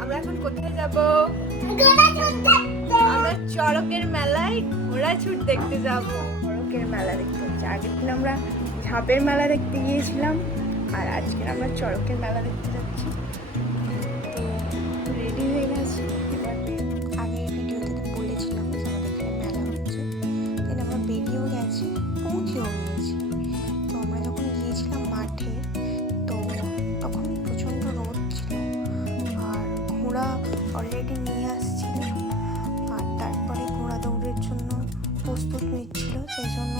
আমরা এখন কোথায় যাব? আমরা চড়কের মেলায় ঘোড়া ছুট দেখতে যাব। চড়কের মেলা দেখতে হচ্ছে। আগের দিন আমরা ঝাঁপের মেলা দেখতে গিয়েছিলাম, আর আজকে আমরা চড়কের মেলা দেখতে যাচ্ছি। তো রেডি হয়ে গেছি। এবার আগের ভিডিওতে তো বলেছিলাম যে আমাদের এখানে মেলা হচ্ছে, দেন আমরা বেরিয়েও গেছি, পৌঁছেও গিয়েছি। তো আমরা যখন গিয়েছিলাম মাঠে, তো তখন প্রচণ্ড রোদ ছিল, আর ঘোড়া অলরেডি নিয়ে আসছিল, আর তারপরে ঘোড়া দৌড়ের জন্য প্রস্তুত নিচ্ছিল। সেই জন্য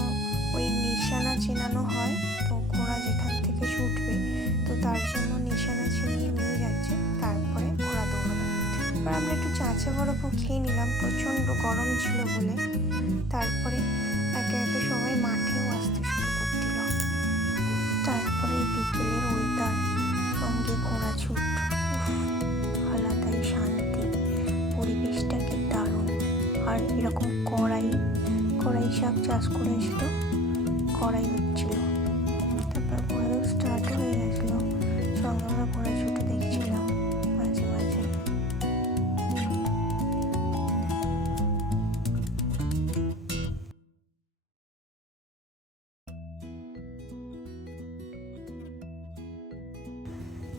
ওই নিশানা চেনানো হয়, তো ঘোড়া যেখান থেকে ছুটবে তো তার জন্য নিশানা চিনিয়ে নিয়ে যাচ্ছে, তারপরে ঘোড়া দৌড়াবে। এবার আমরা একটু চাঁচা বরফও খেয়ে নিলাম, প্রচণ্ড গরম ছিল বলে। তারপরে একে একে সবাই মাঠেও আসতে শুরু করছিল। তারপরে বিকেলের ওয়েদার সঙ্গে ঘোড়া ছুট, আলাদাই শান্তি, পরিবেশটা কি দারুণ। আর এরকম কড়াই শাক চাষ করেছিল, কড়াই হচ্ছিল। তারপর ঘোড়া দৌড় স্টার্ট হয়ে গেছিলো, সঙ্গে আমরা ঘোড়া ছুটে দেখছিলাম মাঝে মাঝে।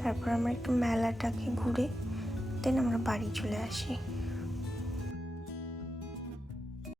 তারপর আমরা একটু মেলাটাকে ঘুরে দেন আমরা বাড়ি চলে আসি।